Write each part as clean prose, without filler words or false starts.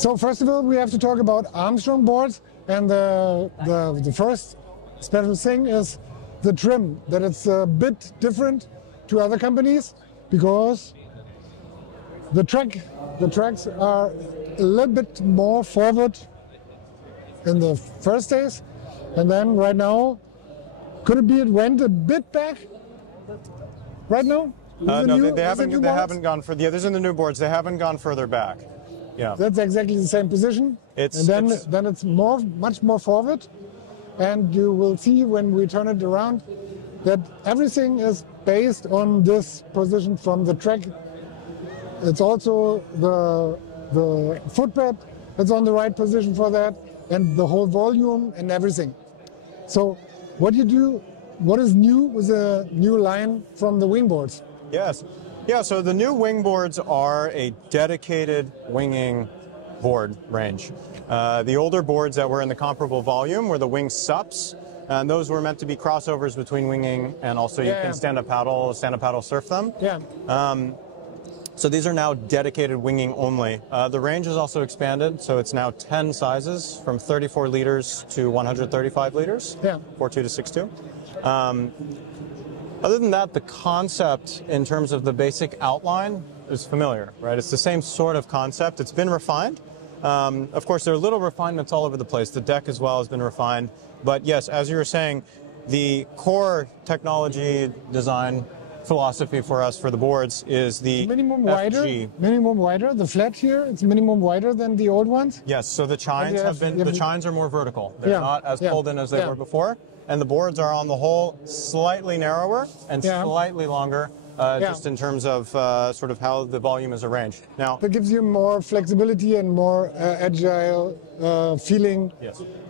So first of all, we have to talk about Armstrong boards, and the first special thing is the trim, that it's a bit different to other companies because the tracks are a little bit more forward in the first days, and then right now, could it be it went a bit back right now? No, they haven't gone for these are the new boards. They haven't gone further back. Yeah, that's exactly the same position. Then it's much more forward, and you will see when we turn it around that everything is based on this position from the track. It's also the footbed. It's on the right position for that, and the whole volume and everything. So, what is new with the new line from the wing boards? Yes. Yeah, so the new wing boards are a dedicated winging board range. The older boards that were in the comparable volume were the wing sups, and those were meant to be crossovers between winging and also you can stand-up paddle surf them. Yeah. So these are now dedicated winging only. The range is also expanded, so it's now 10 sizes from 34 liters to 135 liters, 4.2 to 6.2. Other than that, the concept in terms of the basic outline is familiar, right? It's the same sort of concept. It's been refined. Of course, there are little refinements all over the place. The deck as well has been refined. But yes, as you were saying, the core technology design philosophy for us for the boards is the minimum FG. Minimum wider. The flat here, it's minimum wider than the old ones. Yes, so the chines the chines are more vertical. They're not as pulled in as they were before. And the boards are on the whole slightly narrower and slightly longer, just in terms of sort of how the volume is arranged. Now, that gives you more flexibility and more agile feeling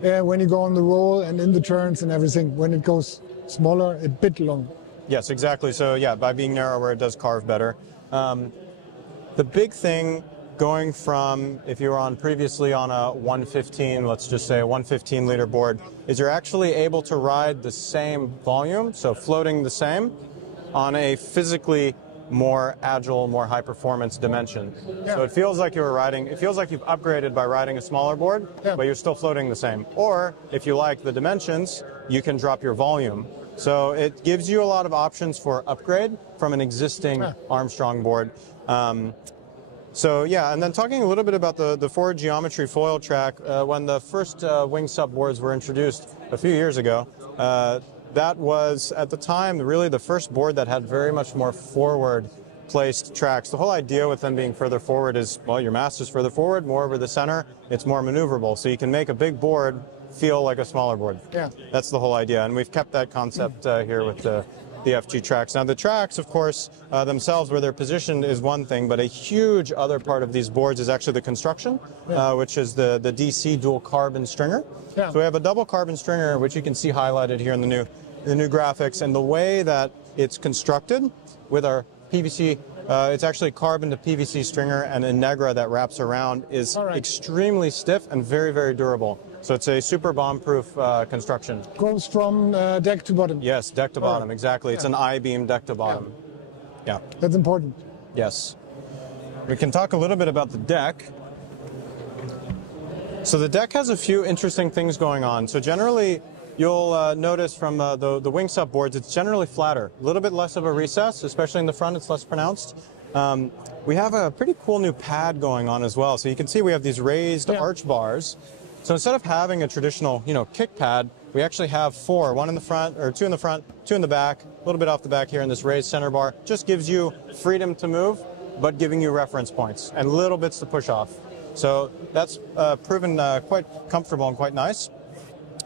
when you go on the roll and in the turns and everything. When it goes smaller, a bit long. Yes, exactly. So yeah, by being narrower, it does carve better. The big thing going from, if you were on previously on a 115, let's just say a 115 liter board, is you're actually able to ride the same volume, so floating the same, on a physically more agile, more high performance dimension. So it feels like you're riding, it feels like you've upgraded by riding a smaller board, but you're still floating the same. Or if you like the dimensions, you can drop your volume. So it gives you a lot of options for upgrade from an existing Armstrong board. So yeah, and then talking a little bit about the forward geometry foil track, when the first wing sub boards were introduced a few years ago, that was at the time really the first board that had very much more forward placed tracks. The whole idea with them being further forward is, well, your mast is further forward, more over the center, it's more maneuverable. So you can make a big board feel like a smaller board. Yeah. That's the whole idea, and we've kept that concept here with the FG tracks. Now the tracks, of course, themselves, where they're positioned is one thing, but a huge other part of these boards is actually the construction, which is the DC dual carbon stringer. So we have a double carbon stringer, which you can see highlighted here in the new graphics, and the way that it's constructed with our PVC, it's actually carbon to PVC stringer and a Negra that wraps around is extremely stiff and very, very durable. So it's a super bomb-proof construction. Goes from deck to bottom. Yes, deck to bottom, exactly. It's an I-beam deck to bottom. Yeah. That's important. Yes. We can talk a little bit about the deck. So the deck has a few interesting things going on. So generally, you'll notice from the wing sub boards, it's generally flatter. A little bit less of a recess, especially in the front, it's less pronounced. We have a pretty cool new pad going on as well. So you can see we have these raised arch bars. So instead of having a traditional, kick pad, we actually have four, one in the front, or two in the front, two in the back, a little bit off the back here in this raised center bar. Just gives you freedom to move, but giving you reference points and little bits to push off. So that's proven quite comfortable and quite nice.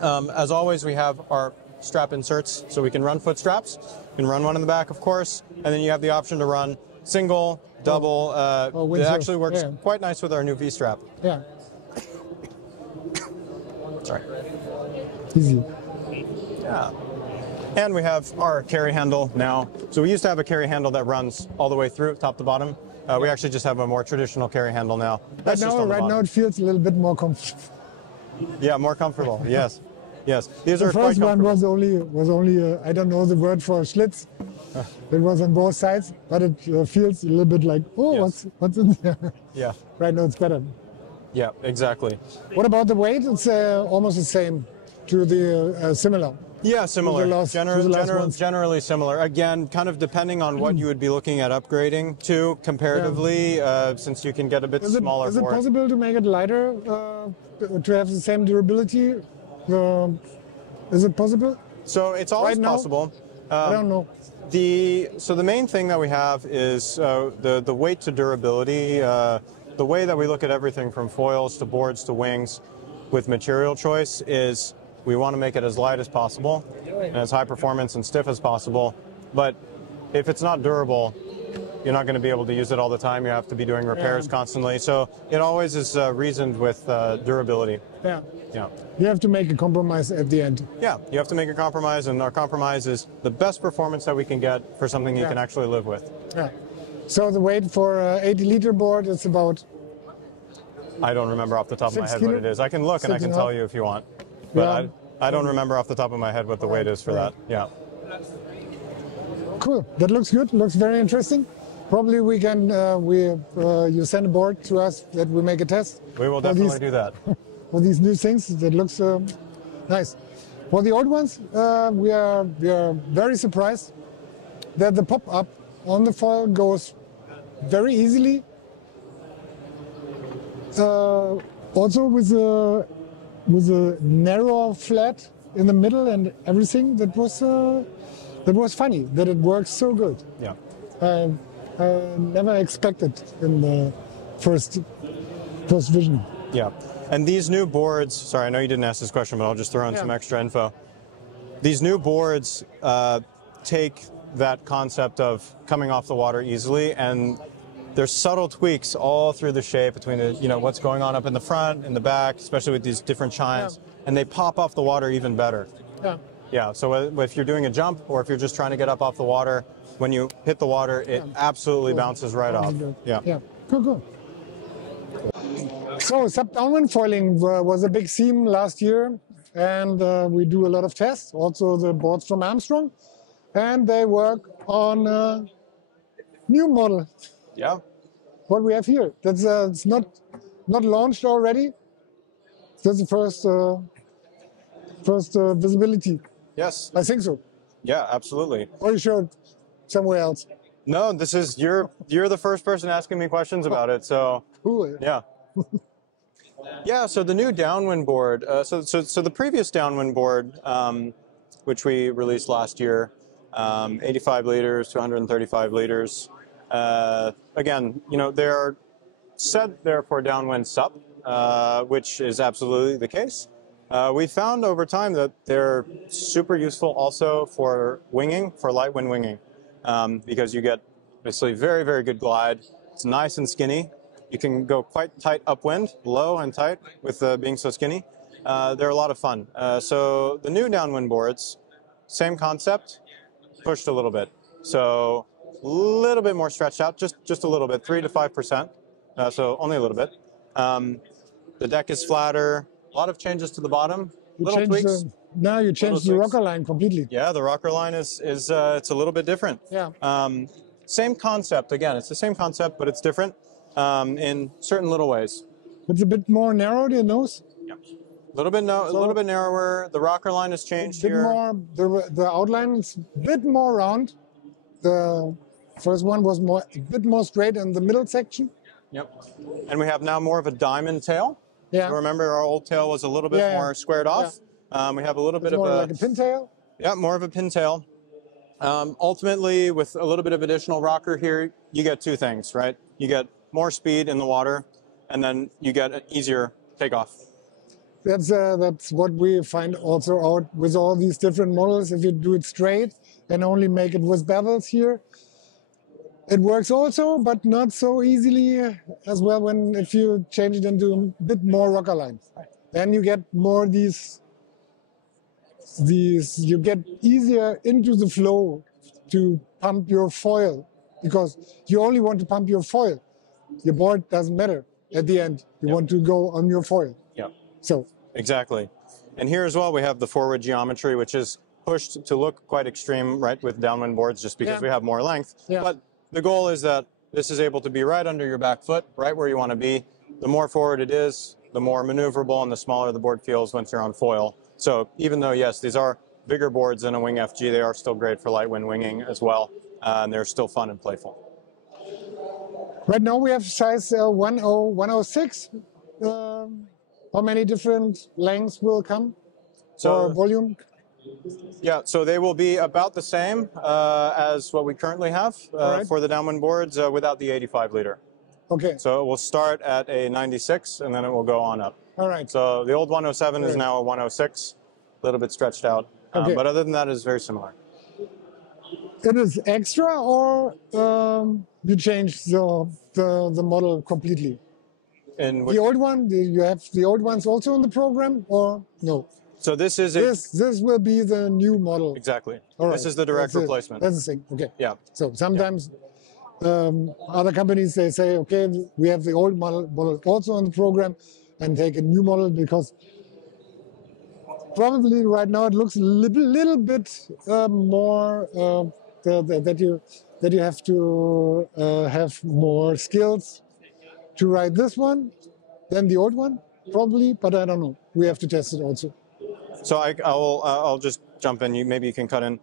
As always, we have our strap inserts, so we can run foot straps. You can run one in the back, of course, and then you have the option to run single, double. It actually works quite nice with our new V-strap. Yeah. Sorry. Easy. Yeah. And we have our carry handle now. So we used to have a carry handle that runs all the way through, top to bottom. We actually just have a more traditional carry handle now. Right now it feels a little bit more comfortable. Yeah, more comfortable. Yes. Yes. These the are first quite one was only I don't know the word for slits. It was on both sides, but it feels a little bit like, oh, what's in there? Yeah. Right now it's better. Yeah, exactly. What about the weight? It's almost the same to the similar. Yeah, similar. Generally similar. Again, kind of depending on what you would be looking at upgrading to comparatively, since you can get a bit smaller. Is it possible to make it lighter, to have the same durability? Is it possible? So it's always possible. I don't know. So the main thing that we have is the weight to durability. The way that we look at everything from foils to boards to wings with material choice is we want to make it as light as possible and as high performance and stiff as possible. But if it's not durable, you're not going to be able to use it all the time. You have to be doing repairs constantly. So it always is reasoned with durability. Yeah. Yeah. You have to make a compromise at the end. Yeah, you have to make a compromise, and our compromise is the best performance that we can get for something you can actually live with. Yeah. So the weight for 80-liter board is about... I don't remember off the top of my head what it is. I can look and I can tell you if you want. But I don't remember off the top of my head what the weight is for that. Yeah. Cool. That looks good. Looks very interesting. Probably we can, you send a board to us that we make a test. We will definitely do that. For these new things, that looks nice. For the old ones, we are very surprised that the pop-up on the foil goes very easily. Also with a narrow flat in the middle and everything. That was funny that it works so good. Yeah. I never expected in the first vision. Yeah. And these new boards, sorry, I know you didn't ask this question, but I'll just throw in some extra info. These new boards take that concept of coming off the water easily, and there's subtle tweaks all through the shape between the, what's going on up in the front, in the back, especially with these different chines, and they pop off the water even better. Yeah. Yeah, so if you're doing a jump or if you're just trying to get up off the water, when you hit the water, it absolutely bounces right off. Yeah. Yeah. Cool. So sub-downwind foiling was a big theme last year, and we do a lot of tests, also the boards from Armstrong, and they work on a new model. Yeah. What we have here, that's it's not launched already. That's the first visibility. Yes. I think so. Yeah, absolutely. Or you showed somewhere else. No, this is you're the first person asking me questions about it. So cool. Yeah. Yeah. So the new Downwind board. So the previous Downwind board, which we released last year, 85 liters to 135 liters. Again, they're set there for downwind sup, which is absolutely the case. We found over time that they're super useful also for winging, for light wind winging, because you get basically very, very good glide. It's nice and skinny. You can go quite tight upwind, low and tight with being so skinny. They're a lot of fun. So the new downwind boards, same concept, pushed a little bit. So a little bit more stretched out, just a little bit, 3 to 5%. So only a little bit. The deck is flatter. A lot of changes to the bottom. Little tweaks. Now you changed the rocker line completely. Yeah, the rocker line is it's a little bit different. Yeah. Same concept. Again, it's the same concept, but it's different in certain little ways. It's a bit more narrow, the nose. Yeah. A little bit narrower. The rocker line has changed here. The outline is a bit more round. The first one was a bit more straight in the middle section. Yep. And we have now more of a diamond tail. Yeah. So remember, our old tail was a little bit more squared off. Yeah. We have a little bit of like a pintail. Yeah, more of a pintail. Ultimately, with a little bit of additional rocker here, you get two things, right? You get more speed in the water, and then you get an easier takeoff. That's what we find also out with all these different models. If you do it straight and only make it with bevels here, it works also, but not so easily as well if you change it into a bit more rocker lines. Then you get more these, you get easier into the flow to pump your foil, because you only want to pump your foil. Your board doesn't matter at the end. You want to go on your foil. Yeah. So. Exactly. And here as well, we have the forward geometry, which is pushed to look quite extreme, right, with downwind boards, just because we have more length. Yeah. But the goal is that this is able to be right under your back foot, right where you want to be. the more forward it is, the more maneuverable and the smaller the board feels once you're on foil. So even though, yes, these are bigger boards than a Wing FG, they are still great for light wind winging as well, and they're still fun and playful. Right now we have size 10, 106. How many different lengths will come for volume? Yeah, so they will be about the same as what we currently have for the Downwind boards without the 85 liter. Okay. So it will start at a 96 and then it will go on up. All right. So the old 107 is now a 106, a little bit stretched out. Okay. But other than that, it's very similar. It is extra, or you change the model completely? In the old one, you have the old ones also in the program, or no? So this is this will be the new model. Exactly. All right. This is the direct replacement. That's the thing. Okay. Yeah. So sometimes other companies, they say, okay, we have the old model also in the program, and take a new model, because probably right now it looks a little bit more that you have to have more skills to ride this one than the old one, probably, but I don't know. We have to test it also. So I'll just jump in. Maybe you can cut in.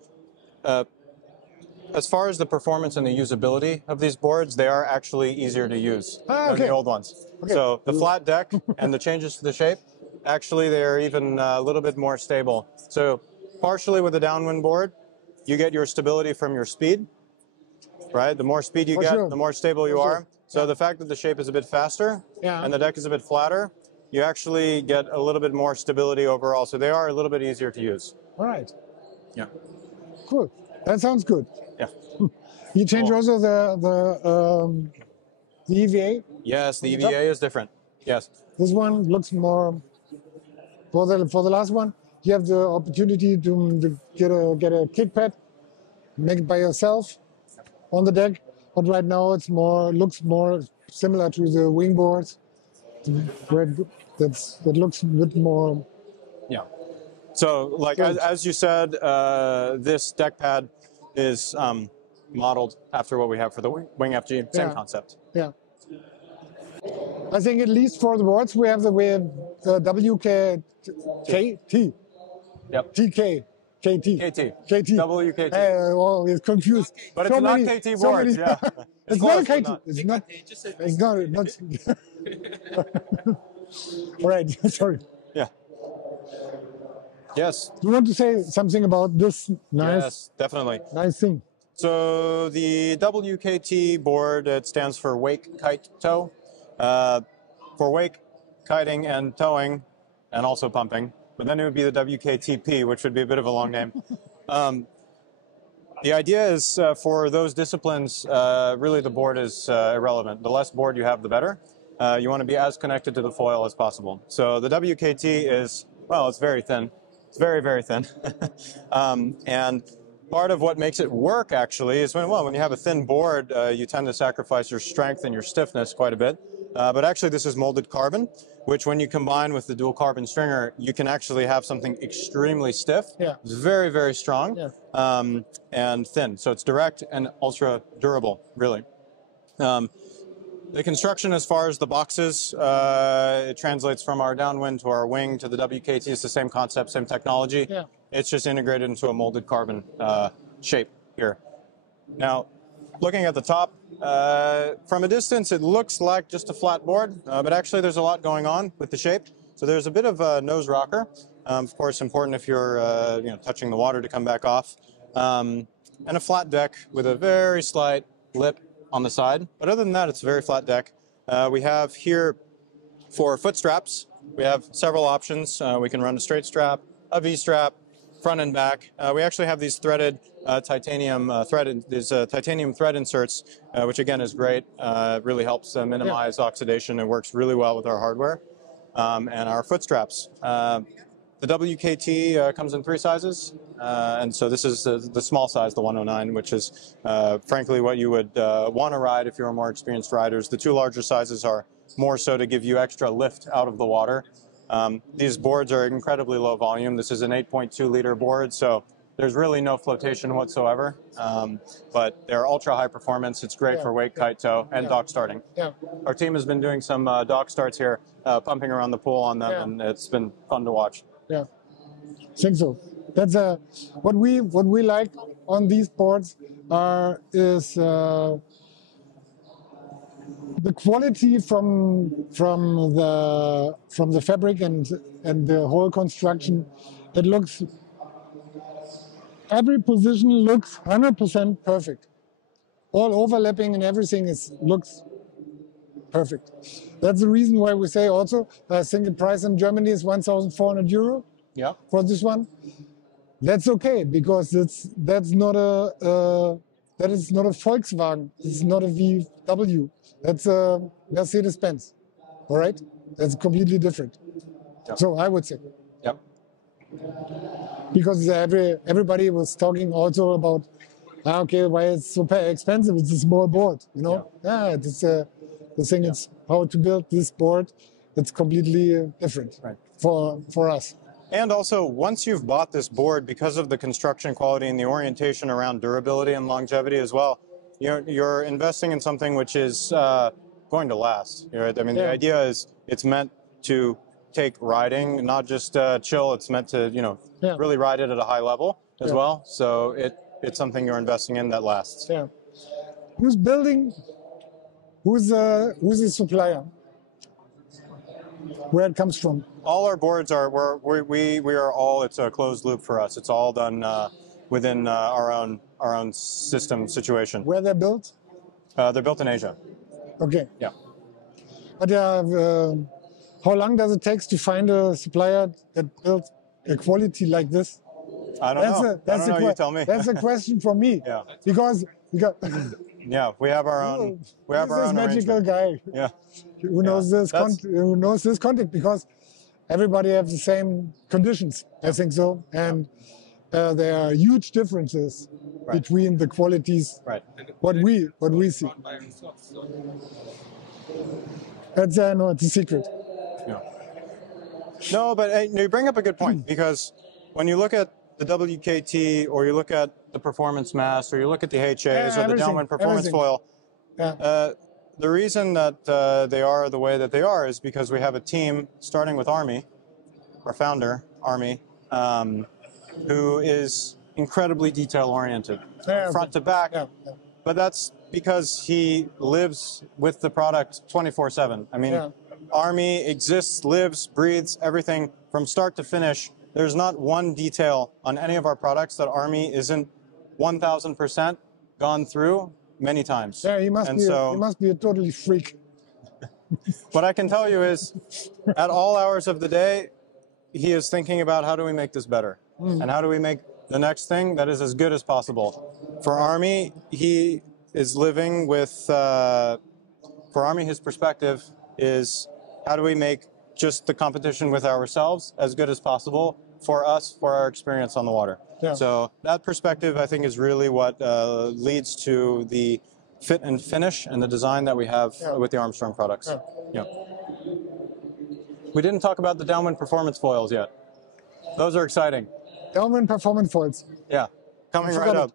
As far as the performance and the usability of these boards, they are actually easier to use than the old ones. Okay. So the flat deck and the changes to the shape, actually they're even a little bit more stable. So partially with the Downwind board, you get your stability from your speed, right? The more speed you get, the more stable you are. So the fact that the shape is a bit faster and the deck is a bit flatter, you actually get a little bit more stability overall. So they are a little bit easier to use. All right. Yeah. Cool. That sounds good. Yeah. You change also the EVA? Yes, the EVA is different. Yes. This one looks more, for the last one, you have the opportunity to get a kick pad, make it by yourself on the deck. But right now it's looks more similar to the wing boards, where that looks a bit more. Yeah. So, like as you said, this deck pad is modeled after what we have for the Wing FG. Same concept. Yeah. I think at least for the boards we have the WKT. Yep. TK. KT. WKT. Oh, it's confused. But it's not KT boards, yeah. It's not a KT. It's not. It's not. All right, sorry. Yeah. Yes. Do you want to say something about this nice thing? So the WKT board, it stands for Wake, Kite, Tow. For wake, kiting, and towing, and also pumping. But then it would be the WKTP, which would be a bit of a long name. The idea is for those disciplines, really the board is irrelevant. The less board you have, the better. You want to be as connected to the foil as possible. So the WKT is, well, it's very thin. It's very, very thin. And part of what makes it work, actually, is when you have a thin board, you tend to sacrifice your strength and your stiffness quite a bit. But actually, this is molded carbon, which when you combine with the dual carbon stringer, you can actually have something extremely stiff. Yeah. It's very, very strong and thin. So it's direct and ultra durable, really. The construction, as far as the boxes, it translates from our Downwind to our Wing to the WKT. It's the same concept, same technology. Yeah. It's just integrated into a molded carbon shape here. Now, looking at the top, from a distance, it looks like just a flat board, but actually there's a lot going on with the shape. So there's a bit of a nose rocker, of course, important if you're touching the water to come back off, and a flat deck with a very slight lip on the side. But other than that, it's a very flat deck. We have here for foot straps, we have several options. We can run a straight strap, a V-strap, front and back. We actually have these threaded titanium thread inserts, which again is great. Really helps minimize oxidation. It works really well with our hardware and our foot straps. The WKT comes in 3 sizes, and so this is the small size, the 109, which is frankly what you would want to ride if you're more experienced riders. The 2 larger sizes are more so to give you extra lift out of the water. These boards are incredibly low volume. This is an 8.2 liter board, so there's really no flotation whatsoever, but they're ultra high performance. It's great for wake, kite, tow, and dock starting. Yeah. Our team has been doing some dock starts here, pumping around the pool on them, and it's been fun to watch. Yeah, I think so. That's what we like on these boards is the quality from the fabric and the whole construction. It looks, every position looks 100% perfect. All overlapping and everything looks perfect. That's the reason why we say also, I think the price in Germany is 1,400 euro. Yeah. For this one. That's okay, because that's not a Volkswagen. It's not a VW. That's a Mercedes-Benz. All right, that's completely different. Yep. So I would say. Yep. Because everybody was talking also about, okay, why it's so expensive? It's a small board, you know. Yeah, it's the thing. It's how to build this board. It's completely different for us. And also, once you've bought this board, because of the construction quality and the orientation around durability and longevity as well, you're investing in something which is going to last. Right? I mean, the idea is it's meant to take riding, not just chill. It's meant to, really ride it at a high level as well. So it's something you're investing in that lasts. Yeah. Who's building? Who's the supplier? Where it comes from? All our boards are we are all, it's a closed loop for us. It's all done within our own system situation. Where they're built? They're built in Asia. Okay. Yeah. But how long does it take to find a supplier that builds a quality like this? I don't know. You tell me. That's a question for me. Yeah. Because yeah, we have our own. We have our own magical guy. Yeah. Who knows this? Who knows this content? Because everybody has the same conditions. I think so, and there are huge differences between the qualities. Right. What we see. That's no, it's a secret. Yeah. No, but you bring up a good point, because when you look at the WKT, or you look at the Performance Mass, or you look at the HAs, or the Downwind Performance Foil, the reason that they are the way that they are is because we have a team, starting with Army, our founder, Army, who is incredibly detail-oriented, front to back. But that's because he lives with the product 24/7. I mean, Army exists, lives, breathes, everything from start to finish. There's not one detail on any of our products that Army isn't 1,000% gone through many times. Yeah, he must be a totally freak. What I can tell you is, at all hours of the day, he is thinking about how do we make this better, and how do we make the next thing that is as good as possible. For Army, he is living with. For Army, his perspective is how do we make just the competition with ourselves as good as possible for us, for our experience on the water. Yeah. So that perspective, I think, is really what leads to the fit and finish and the design that we have with the Armstrong products. Yeah. We didn't talk about the Downwind Performance Foils yet. Those are exciting. Downwind Performance Foils. Yeah, coming right up.